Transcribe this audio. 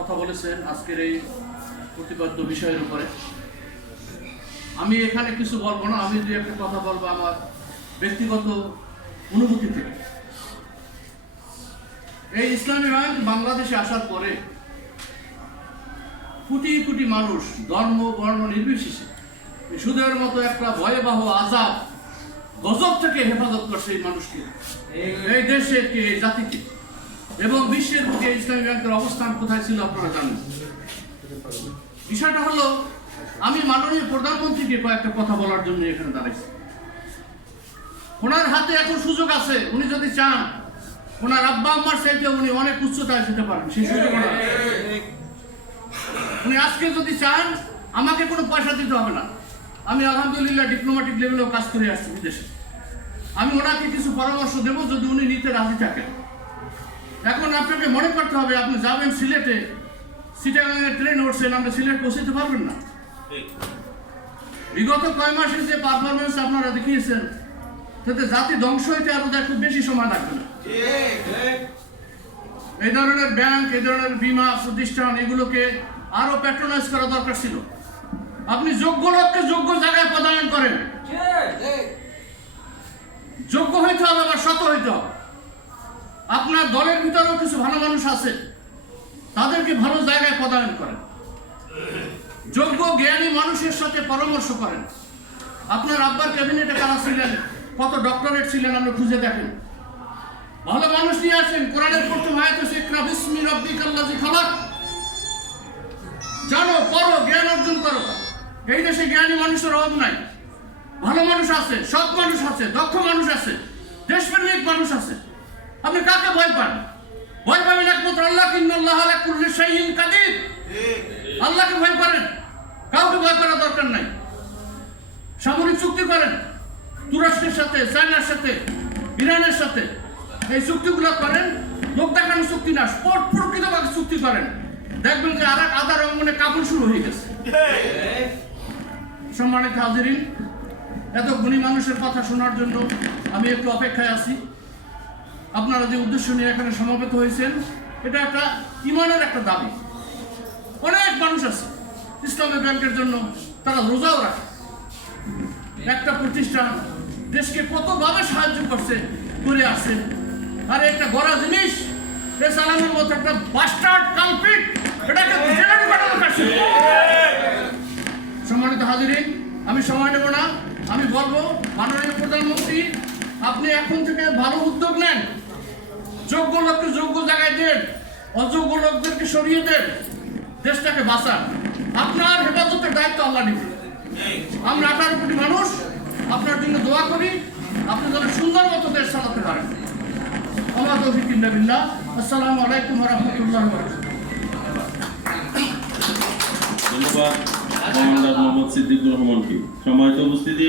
কথা বলেছেন আজকের এই প্রতিপাদ্য বিষয়ের উপরে। আমি এখানে কিছু বলবো না, আমি যে একটা কথা বলবো আমার ব্যক্তিগত অনুভূতি থেকে। এই ইসলামী ব্যাংক বাংলাদেশে আসার পরে কোটি কোটি মানুষ ধর্ম বর্ণ নির্বিশেষে সুদের মতো একটা ভয়াবহ আযাব গজব থেকে হেফাজত করছে এই মানুষকে, এই দেশকে, এই জাতিকে, এবং বিশ্বের বুকে ইসলামী ব্যাংকের অবস্থান কোথায় ছিল আপনারা জানেন। বিষয়টা হলো, আমি মাননীয় প্রধানমন্ত্রীকে কয়েকটা কথা বলার জন্য এখানে দাঁড়াইছি। ওনার হাতে এখন সুযোগ আছে, উনি যদি চান ওনার আব্বা আম্মার চাইতে উনি অনেক উচ্চতায় যেতে পারেন, সেই সুযোগ উনি আজকে যদি চান আমাকে কোনো পয়সা দিতে হবে না। আমি আলহামদুলিল্লাহ ডিপ্লোম্যাটিক লেভেলেও কাজ করে আসছি বিদেশে। আমি ওনাকে কিছু পরামর্শ দেব যদি উনি নিতে রাজি থাকেন। এখন আপনাকে মনে করতে হবে, আপনি যাবেন সিলেটে, চিটাগাংয়ে ট্রেন উঠছেন, আপনি সিলেট পৌঁছতে পারবেন না। বিগত কয় মাসে যে পারফরমেন্স আপনারা দেখিয়েছেন তাতে জাতি ধ্বংস হইতে আরো খুব বেশি সময় লাগবে না। এই ধরনের ব্যাংক, এই ধরনের বীমা প্রতিষ্ঠান, এগুলোকে আরো প্যাট্রোনাইজ করা দরকার ছিল। আপনি যোগ্য লোককে যোগ্য জায়গায় পদায়ন করেন, যোগ্য হইতে হবে, আবার সৎ হইতে হবে। আপনার দলের ভিতরেও কিছু ভালো মানুষ আছে, তাদেরকে ভালো জায়গায় পদায়ন করেন, যোগ্য জ্ঞানী মানুষের সাথে পরামর্শ করেন। আপনার আব্বার ক্যাবিনেটে কারা ছিলেন, কত ডক্টরেট ছিলেন, আমরা খুঁজে দেখেন। ভালো মানুষ নিয়ে আসেন। কোরআনের প্রথম আয়াত হচ্ছে ইকরা বিসমি রাব্বিকাল্লাযী খালাক। জানো, পড়ো, জ্ঞান অর্জন করো। এই দেশে জ্ঞানী মানুষের অভাব নাই, ভালো মানুষ আছে, সৎ মানুষ আছে, দক্ষ মানুষ আছে, দেশপ্রেমিক মানুষ আছে। আপনি কাকে ভয় পান? ভয় পাবেন একমাত্র আল্লাহ। ইন্নাল্লাহা আলা কুল্লি শাইইন কাদির। আল্লাহকে ভয় করেন, কাউকে ভয় করার দরকার নাই। সামরিক চুক্তি করেন তুরস্কের সাথে, চায়নার সাথে, ইরানের সাথে, এই চুক্তিগুলো করেন। লোক দেখানো চুক্তি না, প্রকৃতভাবে চুক্তি করেন। দেখবেন যে আর এক আধা রঙ্গনে কাবুল শুরু হয়ে গেছে। সম্মানিত হাজিরিন, এত গুণী মানুষের কথা শোনার জন্য আমি একটু অপেক্ষায় আছি। আপনারা যে উদ্দেশ্য নিয়ে এখানে সমবেত হয়েছেন, এটা একটা ইমানের একটা দাবি। অনেক মানুষ আছে ইসলামী ব্যাংকের জন্য, তারা রোজাও রাখে। একটা প্রতিষ্ঠান দেশকে কতভাবে সাহায্য করছে, করে আসছে। আর একটা গড়া জিনিস, এ সালামের মতো একটা বাস্টার্ড কালপিট, এটাকে জেলে পাঠানো কাছে। সম্মানিত হাজিরিন, আমি সময় নেব না, আমি বলবো মাননীয় প্রধানমন্ত্রী, আপনি এখন থেকে ভালো উদ্যোগ নেন। যোগ্য লোককে যোগ্য জায়গায় দেন, অযোগ্য লোকদেরকে সরিয়ে দেন, দেশটাকে বাঁচান। আপনার হেফাজতের দায়িত্ব আল্লাহ নেবে। আমরা 18 কোটি মানুষ আপনার জন্য দোয়া করি, আপনি যেন সুন্দর মতো দেশ চালাতে পারেন। আমার তৌফিক ইল্লা বিল্লাহ। আসসালামু আলাইকুম ওয়া রাহমাতুল্লাহি ওয়া বারাকাতুহু। ধন্যবাদ কমান্ডার মোহাম্মদ সিদ্দিকুর রহমানকে। সম্মানিত উপস্থিতি।